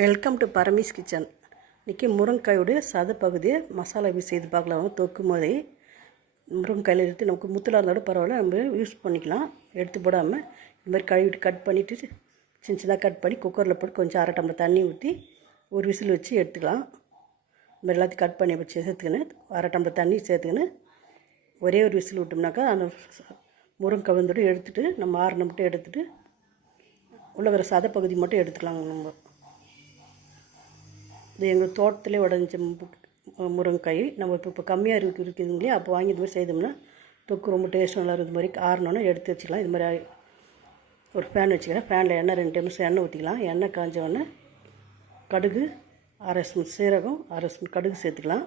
Welcome to பரமீஸ் kitchen இன்றைக்கி முருங்கைக்காயோடைய சத பகுதியை மசாலா யூஸ் செய்து பார்க்கலாம். வாங்க. தொக்கு மாதிரி முருங்கைக்காயில் எடுத்து நமக்கு முத்தலாக இருந்தாலும் பரவாயில்ல. நம்ம யூஸ் பண்ணிக்கலாம். எடுத்து போடாமல் இது மாதிரி கழுவிட்டு கட் பண்ணிவிட்டு சின்ன சின்னதாக கட் பண்ணி குக்கரில் போட்டு கொஞ்சம் அரை டம்ளர் தண்ணி ஊற்றி ஒரு விசில் வச்சு எடுத்துக்கலாம். இது மாதிரி எல்லாத்தையும் கட் பண்ணி வச்சு சேர்த்துக்கின்னு அரை டம்ளர் தண்ணி சேர்த்துக்கின்னு ஒரே ஒரு விசில் விட்டோம்னாக்கா அந்த முருங்கைக்காய் வந்துட்டு எடுத்துகிட்டு நம்ம ஆறுன மட்டும் எடுத்துகிட்டு உள்ளே வர சத பகுதி மட்டும் எடுத்துக்கலாங்க நம்ம. இது எங்கள் தோட்டத்திலே உடஞ்ச முருங்கைக்காய். நம்ம இப்போ இப்போ கம்மியாக இருக்கு இருக்குதுங்க இல்லையா? அப்போ வாங்கி இது மாதிரி செய்தோம்னா தொக்கு ரொம்ப டேஸ்ட் நல்லா இருக்குது. மாதிரி ஆறணுன்னா எடுத்து வச்சுக்கலாம். இது மாதிரி ஒரு ஃபேன் வச்சுக்கிறேன். ஃபேனில் எண்ணெய் ரெண்டு நிமிஷம் எண்ணெய் ஊற்றிக்கலாம் எண்ணெய் காஞ்ச உடனே கடுகு அரை ஸ்பூன் சீரகம் அரை ஸ்பூன் கடுகு சேர்த்துக்கலாம்.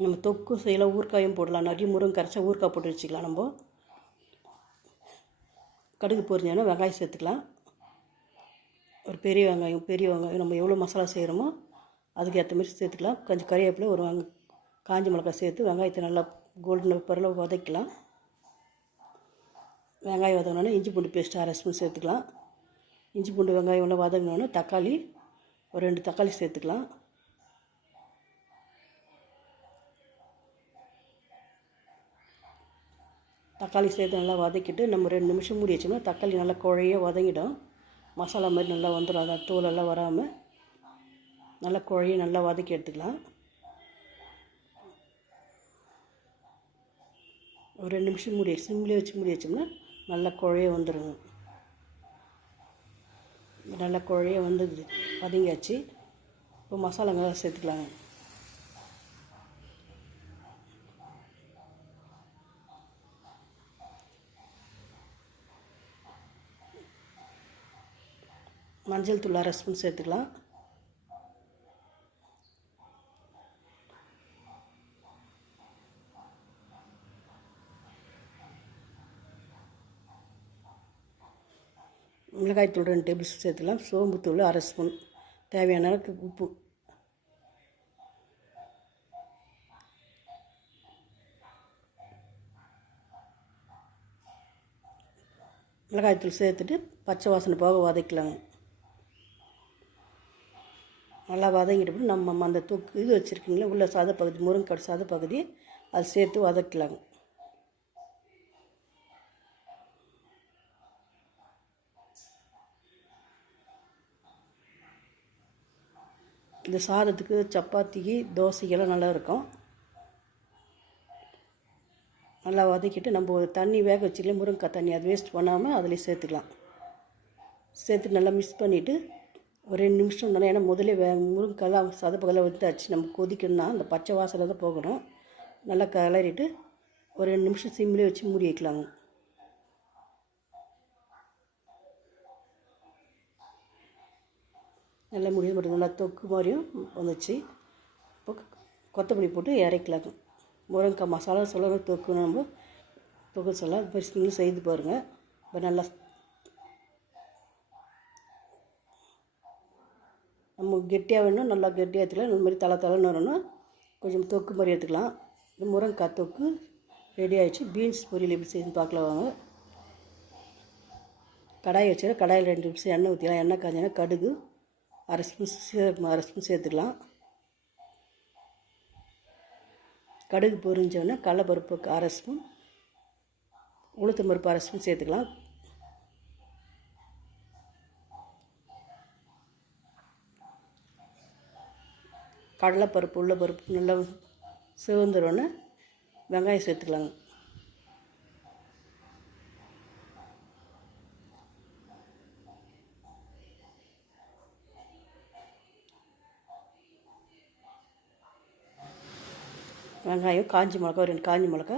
நம்ம தொக்கு செய்யலாம் ஊறுகாயும் போடலாம் நிறைய முருங்கை கரைச்சா ஊறுக்காய் போட்டு வச்சுக்கலாம் நம்ம. கடுகு பொரிஞ்சோன்னா வெங்காயம் சேர்த்துக்கலாம். ஒரு பெரிய வெங்காயம் பெரிய வெங்காயம் நம்ம எவ்வளோ மசாலா செய்கிறோமோ அதுக்கு ஏற்ற மாதிரி சேர்த்துக்கலாம். கொஞ்சம் கறிவேப்பிலை ஒரு வெங்க காஞ்ச மிளகாய் சேர்த்து வெங்காயத்தை நல்லா கோல்டன் பெப்பரில் வதக்கலாம். வெங்காயம் வதங்கினோன்னே இஞ்சி பூண்டு பேஸ்ட் அரை ஸ்பூன் சேர்த்துக்கலாம். இஞ்சி பூண்டு வெங்காயம் எல்லாம் வதங்கினோன்னே தக்காளி ஒரு ரெண்டு தக்காளி சேர்த்துக்கலாம். தக்காளி சேர்த்து நல்லா வதக்கிட்டு நம்ம ரெண்டு நிமிஷம் மூடி வச்சோம்னா தக்காளி நல்லா குழைய வதங்கிடும். மசாலா மாதிரி நல்லா வந்துடும். அதான் தூளெல்லாம் வராமல் நல்லா குழைய நல்லா வதக்கி எடுத்துக்கலாம். ஒரு ரெண்டு நிமிஷம் மூடி சிம்லேயே வச்சு மூடி வச்சோம்னா நல்லா குழைய வந்துடும். நல்லா குழைய வந்துடுது வதங்கியாச்சு. இப்போ மசாலாங்க சேர்த்துக்கலாங்க. மஞ்சள் தூள் அரை ஸ்பூன் சேர்த்துக்கலாம். மிளகாய்த்தூள் ரெண்டு டேபிள் ஸ்பூன் சேர்த்துக்கலாம். சோம்புத்தூள் அரை ஸ்பூன். தேவையான அளவுக்கு உப்பு. மிளகாய்த்தூள் சேர்த்துட்டு பச்சை வாசனை போக வதக்கலாங்க நல்லா வதங்கிட்டு நம்ம அந்த தொக்கு இது வச்சுருக்கீங்களா உள்ள சாத பகுதி முருங்கைக்காடு சாத பகுதி அது சேர்த்து வதக்கலாங்க. இந்த சாதத்துக்கு சப்பாத்திக்கு தோசைக்கெல்லாம் நல்லா இருக்கும். நல்லா வதக்கிட்டு நம்ம ஒரு தண்ணி வேக வச்சுக்கலாம் முருங்கைக்காய் தண்ணி அது வேஸ்ட் பண்ணாமல் அதில் சேர்த்துக்கலாம். சேர்த்து நல்லா மிக்ஸ் பண்ணிவிட்டு ஒரு ரெண்டு நிமிஷம் நல்லா ஏன்னா முதல்ல வே முருங்கைக்காலாம் சதப்பகலாம் வந்தாச்சு நம்ம கொதிக்கணும்னா அந்த பச்சை வாசனை தான் போகணும். நல்லா கிளறிட்டு ஒரு ரெண்டு நிமிஷம் சிம்மிலே வச்சு மூடி வைக்கலாங்க நல்லா முடிய மட்டும் நல்லா தொக்கு மாதிரியும் வந்துச்சு. இப்போ கொத்தமல்லி போட்டு இறக்கலாங்க முருங்கைக்காய் மசாலா சொல்லணும் தொக்கு நம்ம தொக்கு சொல்ல இப்போ நீங்களும் செய்து பாருங்கள் இப்போ நல்லா நம்ம கெட்டியாக வேணும் நல்லா கெட்டியாக எடுத்துக்கலாம் இந்த மாதிரி தலை தலைன்னு வரணும் கொஞ்சம் தொக்கு மாதிரி எடுத்துக்கலாம் இந்த முருங்கைக்காய் தொக்கு ரெடி ஆகிடுச்சு பீன்ஸ் பொரியல் எப்படி செய்து பார்க்கலாம் வாங்க. கடாய் வச்சுருக்கேன் கடாயில் ரெண்டு நிமிஷம் எண்ணெய் ஊற்றிக்கலாம் எண்ணெய் காஞ்சனா கடுகு அரை ஸ்பூன் சீரகம் அரை ஸ்பூன் சேர்த்துக்கலாம். கடுகு பொரிஞ்சோடனே கடலப்பருப்பு அரை ஸ்பூன் உளுத்தம்பருப்பு அரை ஸ்பூன் சேர்த்துக்கலாம். கடலைப்பருப்பு உள்ள பருப்பு நல்லா சிவந்துடனே வெங்காயம் சேர்த்துக்கலாங்க. வெங்காயம் காஞ்சி மிளகா ரெண்டு காஞ்சி மிளகா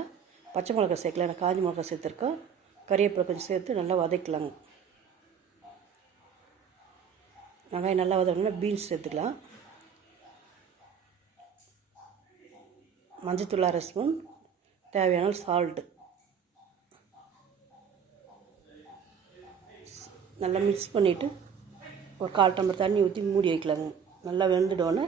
பச்சை மிளகா சேர்க்கலாம். நான் காஞ்சி மிளகா சேர்த்துருக்கோம் கறிவேப்பிலை கொஞ்சம் சேர்த்து நல்லா வதக்கலாங்க. வெங்காயம் நல்லா வதக்கணும்னா பீன்ஸ் சேர்த்துக்கலாம். மஞ்சத்தூள் அரை ஸ்பூன் தேவையான சால்ட்டு நல்லா மிக்ஸ் பண்ணிவிட்டு ஒரு கால் டம்பர் தண்ணி ஊற்றி மூடி வைக்கலாங்க. நல்லா வெந்துடோன்னே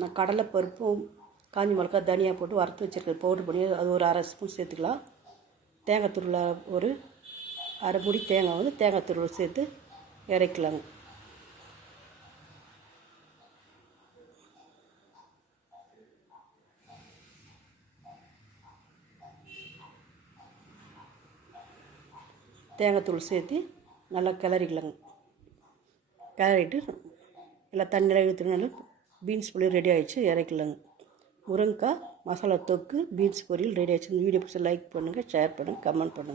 நான் கடலை பருப்பும் காஞ்சி மிளகா தனியாக போட்டு வறுத்து வச்சுருக்கேன். பவுட்ரு பண்ணி அது ஒரு அரை ஸ்பூன் சேர்த்துக்கலாம். தேங்காய் துருளை ஒரு அரைமுடி தேங்காய் வந்து தேங்காய் துருவல் சேர்த்து இறக்கலாங்க. தேங்காய் தூள் சேர்த்து நல்லா கிளறிக்கலாங்க. கிளறிட்டு எல்லாம் தண்ணியில் ஊற்றினாலும் பீன்ஸ் பொரியல் ரெடி ஆகிடுச்சு இறக்கலாங்க. முருங்கைக்காய் மசாலா தொக்கு பீன்ஸ் பொரியல் ரெடி ஆகிடுச்சு இந்த வீடியோ பிடிச்சி லைக் பண்ணுங்கள் ஷேர் பண்ணுங்கள் கமெண்ட் பண்ணுங்கள்